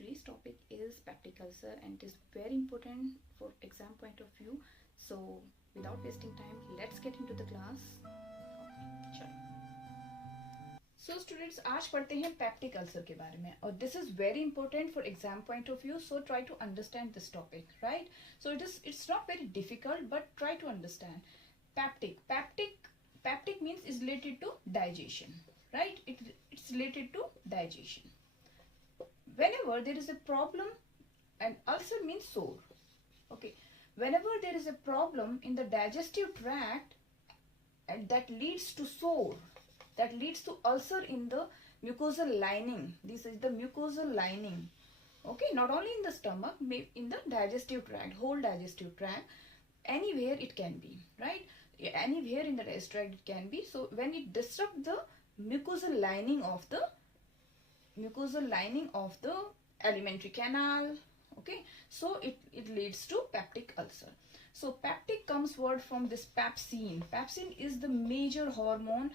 today's topic is peptic ulcer and it is very important for exam point of view. So without wasting time, let's get into the class. चलो. So students, आज पढ़ते हैं peptic ulcer के बारे में और this is very important for exam point of view. So try to understand this topic, right? So it's not very difficult, but try to understand. Peptic means is related to digestion, right? It's related to digestion. Whenever there is a problem, and ulcer means sore, okay, whenever there is a problem in the digestive tract and that leads to sore, that leads to ulcer in the mucosal lining, this is the mucosal lining, okay, not only in the stomach, in the digestive tract, whole digestive tract, anywhere it can be, right? Anywhere in the digestive tract it can be. So when it disrupts the mucosal lining of the alimentary canal, okay, so it leads to peptic ulcer. So peptic comes word from this pepsin. Pepsin is the major hormone,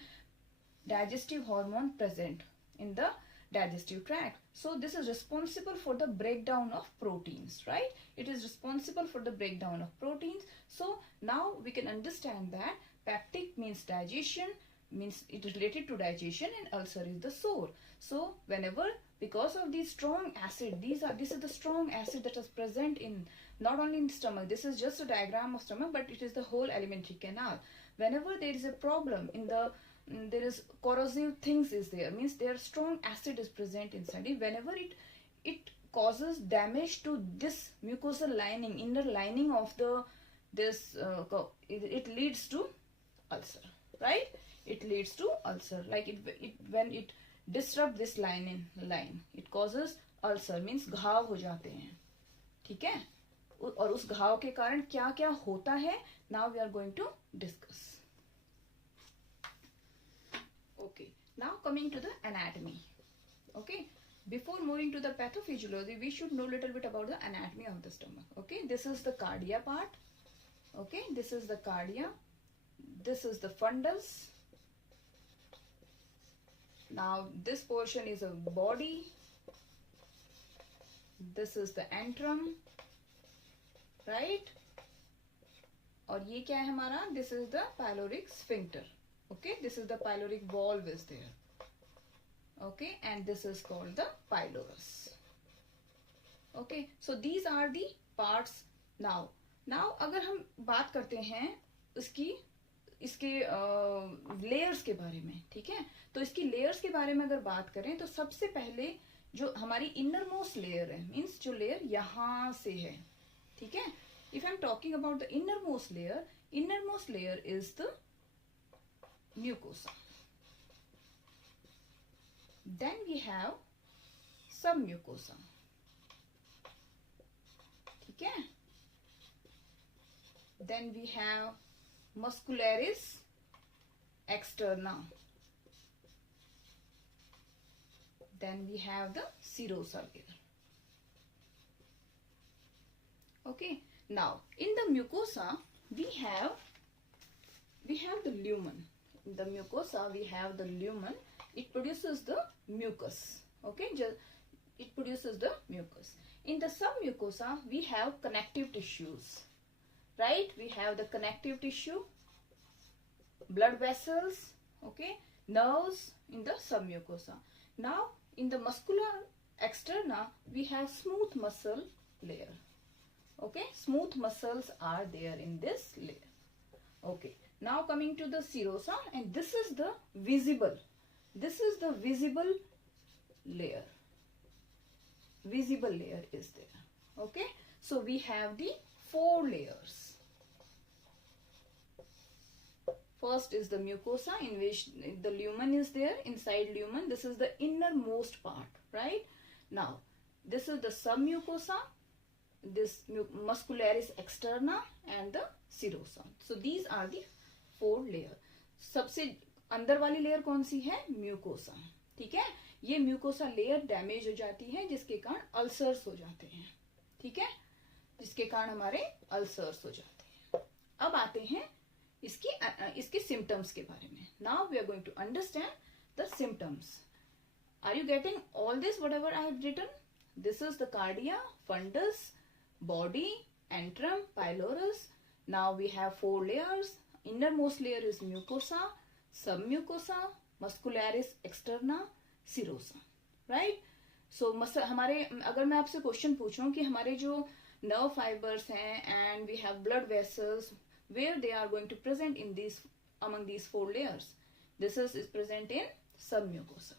digestive hormone present in the digestive tract. So this is responsible for the breakdown of proteins, right? It is responsible for the breakdown of proteins. So now we can understand that peptic means digestion, means it is related to digestion, and ulcer is the sore. So whenever, because of these strong acid, this is the strong acid that is present in not only in stomach, this is just a diagram of stomach, but it is the whole alimentary canal. Whenever there is a problem in the there is corrosive things is there, means there strong acid is present inside it. Whenever it causes damage to this mucosal lining, inner lining of the it leads to ulcer, right? It leads to ulcer, like when it disrupt this line, it causes ulcer, means घाव हो जाते हैं, ठीक है? और उस घाव के कारण क्या क्या होता है, now we are going to discuss. Okay, now coming to the anatomy. Okay, before moving to the pathophysiology, we should know a little bit about the anatomy of the stomach. Okay, this is the cardia part. Okay, this is the cardia. This is the fundus. Now this portion is a body. This is the antrum, right? और ये क्या है हमारा? This is the pyloric sphincter. Okay, this is the pyloric valve is there. Okay, and this is called the pylorus. Okay, so these are the parts. Now अगर हम बात करते हैं इसके लेयर्स के बारे में, ठीक है? तो इसकी लेयर्स के बारे में अगर बात करें तो सबसे पहले जो हमारी इनर मोस्ट लेयर है, मीन्स जो लेयर यहां से है, ठीक है? If I am talking about the inner most layer is the mucosa. Then we have submucosa, ठीक है? Then we have muscularis externa. Then we have the serosa layer. Okay, now in the mucosa we have the lumen. In the mucosa we have the lumen. It produces the mucus. Okay, it produces the mucus. In the submucosa we have connective tissues, right? We have the connective tissue, blood vessels, okay, nerves in the submucosa. Now in the muscular externa we have smooth muscle layer. Okay, smooth muscles are there in this layer. Okay, now coming to the serosa, and this is the visible layer. Visible layer is there. Okay, so we have the 4 layers. First is the mucosa, in which the lumen is there. Inside lumen, this is the innermost part, right? Now this is the submucosa, this muscularis externa and the serosa. So these are the 4 layer. सबसे अंदर वाली layer कौन सी है? Mucosa, ठीक है? ये mucosa layer damage हो जाती है जिसके कारण अल्सर्स हो जाते हैं, ठीक है? जिसके कारण हमारे अल्सर्स हो जाते हैं. अब आते हैं इसके सिम्टम्स के बारे में. Now we are going to understand the symptoms. Are you getting all this whatever I have written? This is the cardia, fundus, body, antrum, pylorus. Now we have 4 layers. Innermost layer is mucosa, submucosa, muscularis externa, serosa. Right? So हमारे अगर मैं आपसे question पूछूं कि हमारे जो nerve fibers हैं and we have blood vessels, where they are going to present in these among these 4 layers. This is present in submucosa.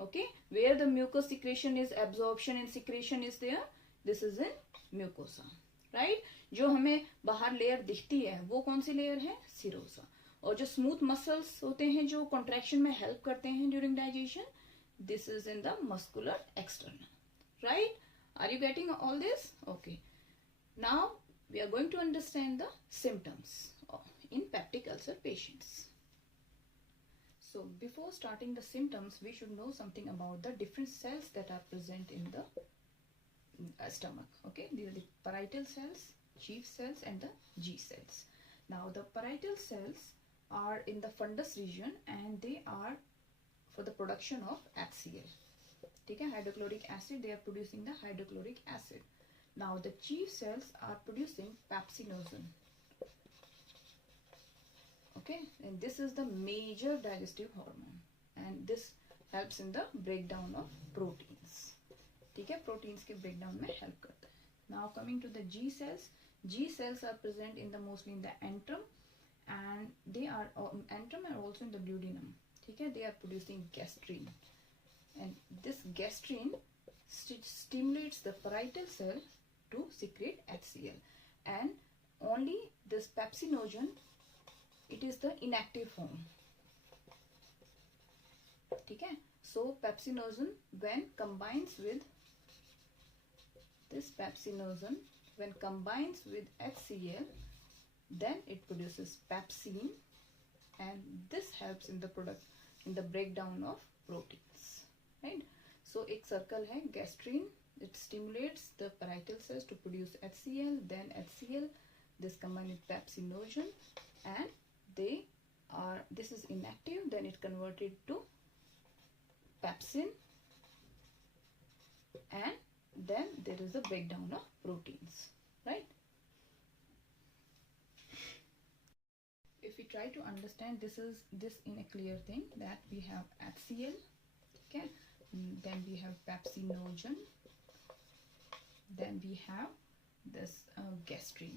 Okay, where the mucous secretion is, absorption and secretion is there, this is in mucosa. Right? जो हमें बाहर layer दिखती है वो कौन सी layer है? Serosa. और जो स्मूथ मसल्स होते हैं जो कॉन्ट्रैक्शन में हेल्प करते हैं during digestion, this is in the muscular external. Right? Are you getting all this? Okay. Now we are going to understand the symptoms in peptic ulcer patients. So before starting the symptoms, we should know something about the different cells that are present in the stomach. Okay, these are the parietal cells, chief cells and the G cells. Now the parietal cells are in the fundus region and they are for the production of HCl. Okay, hydrochloric acid, they are producing the hydrochloric acid. Now the chief cells are producing pepsinogen. Okay, and this is the major digestive hormone and this helps in the breakdown of proteins. ठीक है, proteins के breakdown में help करता है. Now coming to the G cells. G cells are present in the mostly in the antrum and they are antrum and also in the duodenum. ठीक है, they are producing gastrin and this gastrin stimulates the parietal cell to secrete HCl and only this pepsinogen, it is the inactive form. ठीक है, so pepsinogen when combines with this pepsinogen when combines with HCl, then it produces pepsin and this helps in the product in the breakdown of proteins. Right? So एक circle है gastrin, it stimulates the parietal cells to produce HCl, then HCl, this combined with pepsinogen and they are, this is inactive, then it converted to pepsin and then there is a breakdown of proteins. Right? If we try to understand this in a clear thing, that we have HCl, okay, then we have pepsinogen, then we have this gastrin.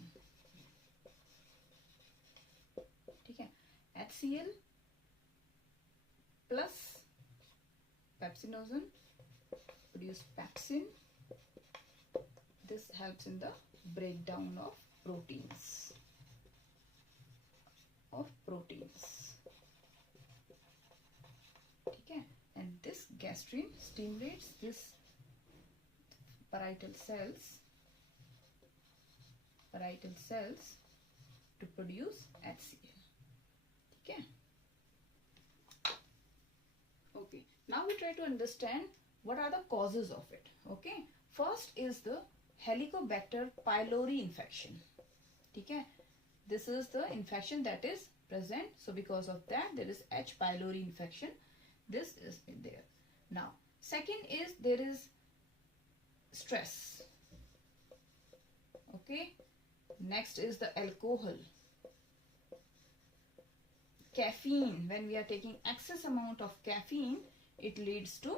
Okay, HCl plus pepsinogen produce pepsin. This helps in the breakdown of proteins. Okay, and this gastrin stimulates this parietal cells to produce HCl. Okay. Okay. Now we try to understand what are the causes of it. Okay. First is the Helicobacter pylori infection. Okay. This is the infection that is present. So because of that, there is H. pylori infection. This is in there. Now, second is there is stress. Okay. Next is the alcohol. Caffeine. When we are taking excess amount of caffeine, it leads to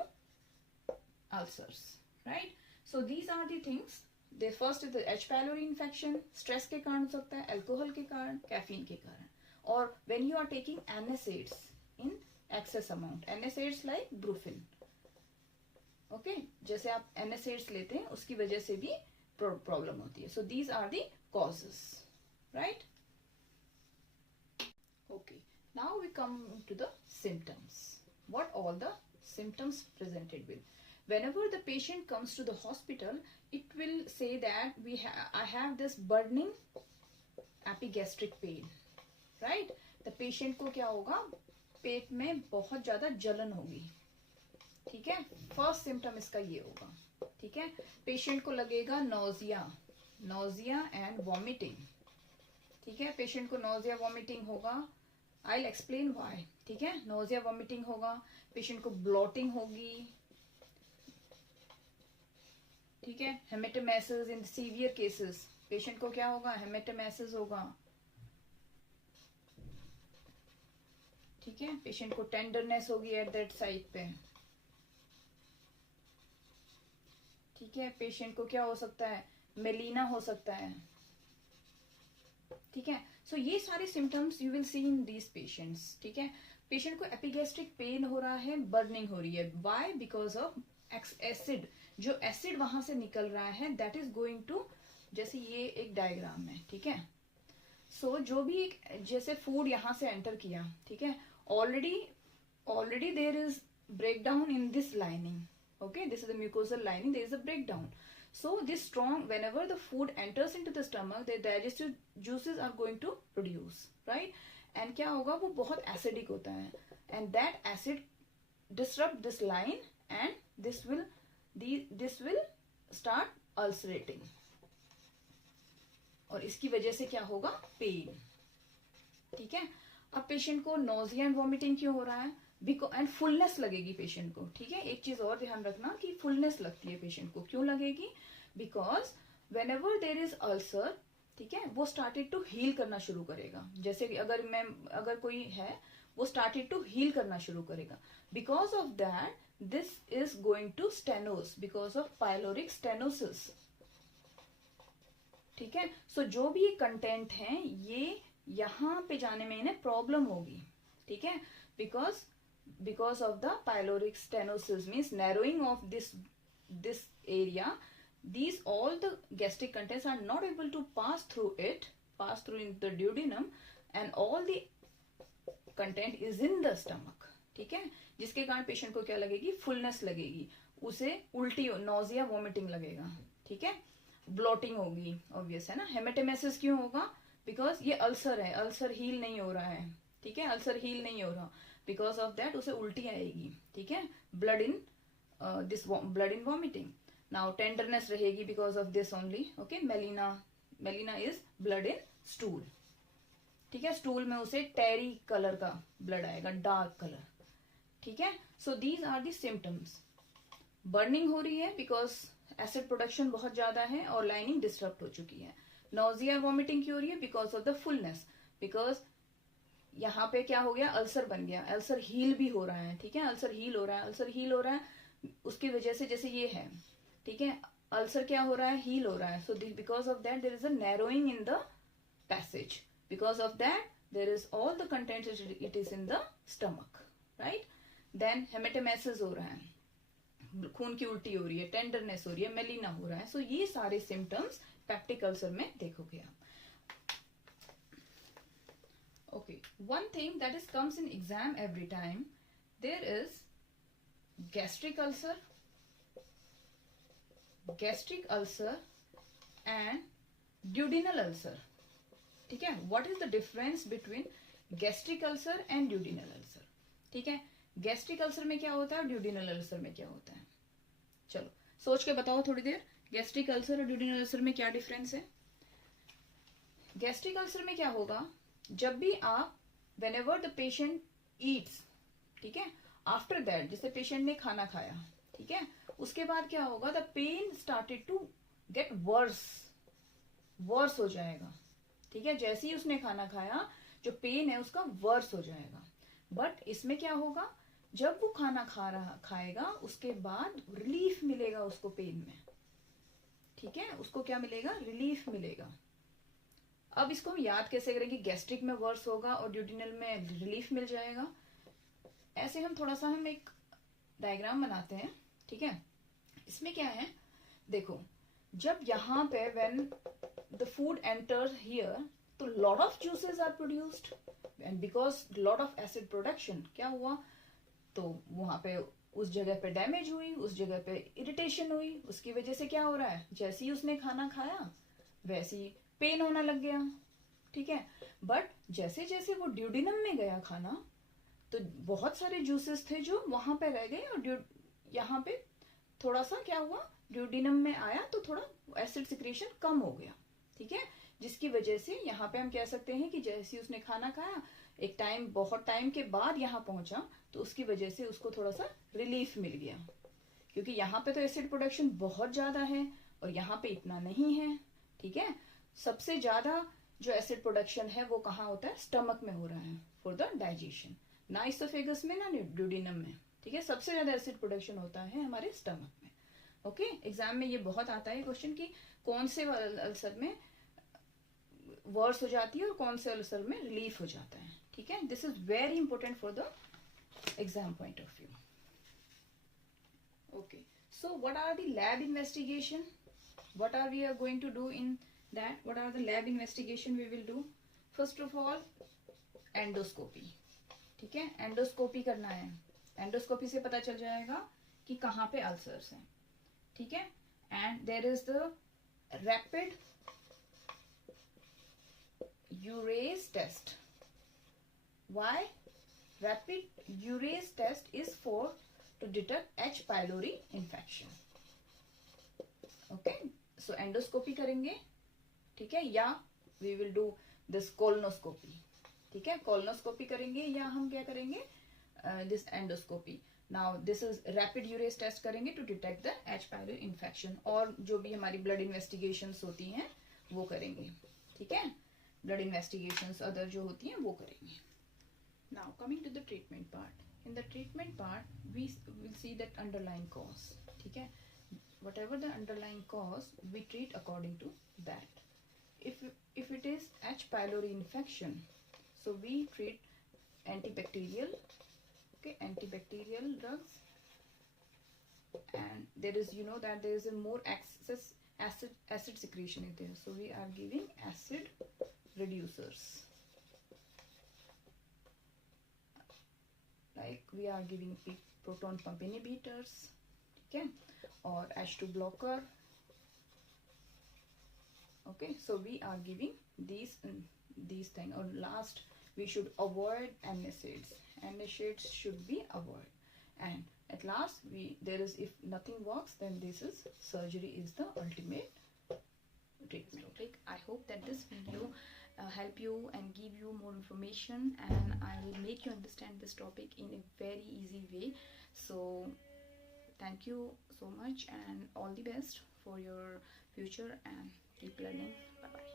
ulcers. Right. So these are the things. The first is the H. pylori infection, stress के कारण हो सकता है, alcohol के कारण, caffeine के कारण. Or when you are taking NSAIDs in excess amount, NSAIDs like Brufen. Okay, जैसे आप NSAIDs लेते हैं, उसकी वजह से भी problem होती है. So these are the causes, right? Okay, now we come to the symptoms. What all the symptoms presented with? Whenever the patient comes to the hospital, it will say that I have this burning epigastric pain, right? The patient को क्या होगा? पेट में बहुत ज़्यादा जलन होगी. ठीक है? First symptom इसका ये होगा. ठीक है? Patient को लगेगा nausea and vomiting. ठीक है? Patient को nausea vomiting होगा. I'll explain why. ठीक है? Nausea vomiting होगा. Patient को bloating होगी. ठीक है। हेमेटोमेसिस इन सीवियर केसेस, पेशेंट को क्या होगा, हेमेटोमेसिस होगा। ठीक है, पेशेंट को टेंडरनेस होगी एट दैट साइट पे। ठीक है, पेशेंट को क्या हो सकता है, मेलिना हो सकता है। ठीक है, सो ये सारे symptoms you will see in these patients. ठीक है, पेशेंट को एपिगैस्ट्रिक पेन हो रहा है, बर्निंग हो रही है, व्हाई, बिकॉज ऑफ एसिड, जो एसिड वहां से निकल रहा है दैट इज गोइंग टू, जैसे ये एक डायग्राम है। ठीक है, सो जो भी एक जैसे फूड यहाँ से एंटर किया, ठीक है, already there is breakdown in this lining. Okay, this is the mucosal lining, there is a breakdown. So this strong, whenever the food enters into the stomach, the digestive juices are going to produce, right? And क्या होगा, वो बहुत acidic होता है, and that acid disrupt this line, and this will start ulcerating. और इसकी वजह से क्या होगा, पेन। ठीक है, अब पेशेंट को नोजिया एंड वॉमिटिंग क्यों हो रहा है, एंड फुलनेस लगेगी पेशेंट को। ठीक है, एक चीज और ध्यान रखना कि फुलनेस लगती है पेशेंट को, क्यों लगेगी, because when ever there is ulcer, ठीक है, वो स्टार्टेड टू हील करना शुरू करेगा। जैसे कि अगर कोई है, वो स्टार्टेड टू हील करना शुरू करेगा। Because of that this is going to stenos, because of pyloric stenosis. ठीक है, सो जो भी ये कंटेंट है, ये यहां पे जाने में इन्हें प्रॉब्लम होगी। ठीक है, because of the pyloric stenosis means narrowing of this area, these all the gastric contents are not able to pass through in the duodenum, and all the content is in the stomach. ठीक है, जिसके कारण patient को क्या लगेगी, fullness लगेगी, उसे उल्टी, नोजिया, वॉमिटिंग लगेगा। ठीक है, ब्लोटिंग होगी, ऑब्वियस है ना। हेमेटोमेसिस क्यों होगा, बिकॉज ये अल्सर है, अल्सर हील नहीं हो रहा है। ठीक है, अल्सर हील नहीं हो रहा, बिकॉज ऑफ दैट उसे उल्टी आएगी। ठीक है, blood in vomiting. Now tenderness रहेगी because of this only. Okay, melena is blood in stool. ठीक है, स्टूल में उसे टेरी कलर का ब्लड आएगा, डार्क कलर। ठीक है, so these are the symptoms. Burning हो रही है बिकॉज एसिड प्रोडक्शन बहुत ज्यादा है और लाइनिंग डिस्टर्ब हो चुकी है। नोजिया वॉमिटिंग क्यों हो रही है, because of the fullness, because यहाँ पे क्या हो गया, अल्सर बन गया, अल्सर हील भी हो रहा है। ठीक है, अल्सर हील हो रहा है, उसकी वजह से, जैसे ये है, ठीक है, अल्सर क्या हो रहा है, हील हो रहा है। So because of that there is a narrowing in the passage, because of that there is all the content it is in the stomach, right. Then haematemesis हो रहा है, खून की उल्टी हो रही है, टेंडरनेस हो रही है, मेलिना हो रहा है। सो ये सारे सिम्टम्स पेप्टिक अल्सर में देखोगे आप। Okay, one thing that is comes in exam every time, there is gastric ulcer and duodenal ulcer. ठीक है, what is the difference between gastric ulcer and duodenal ulcer? ठीक है, गैस्ट्रिक अल्सर में क्या होता है, ड्यूडिनल अल्सर में क्या होता है, चलो सोच के बताओ थोड़ी देर। गैस्ट्रिक अल्सर और ड्यूडिनल अल्सर में क्या डिफरेंस है। गैस्ट्रिक अल्सर में क्या होगा, जब भी आप whenever the patient eats, ठीक है, आफ्टर दैट, जैसे पेशेंट ने खाना खाया, ठीक है, उसके बाद क्या होगा, the pain started to get worse हो जाएगा। ठीक है, जैसे ही उसने खाना खाया, जो पेन है उसका वर्स हो जाएगा। बट इसमें क्या होगा, जब वो खाना खाएगा, उसके बाद रिलीफ मिलेगा उसको पेन में। ठीक है, उसको क्या मिलेगा, रिलीफ मिलेगा। अब इसको हम याद कैसे करेंगे, गैस्ट्रिक में वर्स होगा और ड्यूडिनल में रिलीफ मिल जाएगा। ऐसे हम एक डायग्राम बनाते हैं। ठीक है, इसमें क्या है, देखो, जब यहाँ पे when the food enters here, तो lot of juices are produced, and because lot of acid production क्या हुआ, तो वहां पे उस जगह पे डैमेज हुई, उस जगह पे इरिटेशन हुई, उसकी वजह से क्या हो रहा है, जैसे ही उसने खाना खाया वैसे ही पेन होना लग गया। ठीक है, बट जैसे जैसे वो ड्यूडिनम में गया खाना, तो बहुत सारे जूसेस थे जो वहां पे रह गए, और यहाँ पे थोड़ा सा क्या हुआ, ड्यूडिनम में आया तो थोड़ा एसिड सिक्रेशन कम हो गया। ठीक है, जिसकी वजह से यहाँ पे हम कह सकते हैं कि जैसे उसने खाना खाया, एक टाइम, बहुत टाइम के बाद यहाँ पहुंचा, तो उसकी वजह से उसको थोड़ा सा रिलीफ मिल गया। क्योंकि यहाँ पे तो एसिड प्रोडक्शन बहुत ज्यादा है और यहाँ पे इतना नहीं है, ठीक है। सबसे ज्यादा जो एसिड प्रोडक्शन है वो कहाँ होता है, स्टमक में हो रहा है फॉर द डाइजेशन, ना इसोफेगस में ना ड्यूडिनम में, ठीक है। सबसे ज्यादा एसिड प्रोडक्शन होता है हमारे स्टमक में। ओके, एग्जाम में ये बहुत आता है क्वेश्चन कि कौन से अल्सर में वर्स हो जाती है और कौन से अल्सर में रिलीफ हो जाता है, ठीक है। This is very important for the exam point of view. Okay, so what are the lab investigation? What are we are going to do in that? What are the lab investigation we will do? First of all, endoscopy. ठीक है, endoscopy करना है। Endoscopy से पता चल जाएगा कि कहाँ पे अल्सर्स हैं, ठीक है। And there is the rapid urease test. Why? Rapid urease test is for to detect H. pylori infection. Okay, so endoscopy करेंगे, ठीक है, या we will do this colonoscopy, ठीक है। colonoscopy करेंगे या हम क्या करेंगे, this endoscopy. Now this is rapid urease test करेंगे to detect the H. pylori infection, और जो भी हमारी blood investigations होती हैं वो करेंगे, ठीक है। blood investigations अदर जो होती हैं वो करेंगे। Now coming to the treatment part. In the treatment part, we will see that underlying cause. ठीक है, whatever the underlying cause, we treat according to that. If it is H. pylori infection, so we treat antibacterial, okay, antibacterial drugs, and there is, you know, that there is a more excess acid secretion in there, so we are giving acid reducers. Like we are giving proton pump inhibitors, ठीक है, और H2 blocker. Okay, so we are giving these things. Or last, we should avoid NSAIDs. NSAIDs should be avoided. And at last, there is, if nothing works, then this is surgery is the ultimate treatment. I hope that this video help you and give you more information, and I will make you understand this topic in a very easy way. So thank you so much and all the best for your future, and keep learning. Bye bye.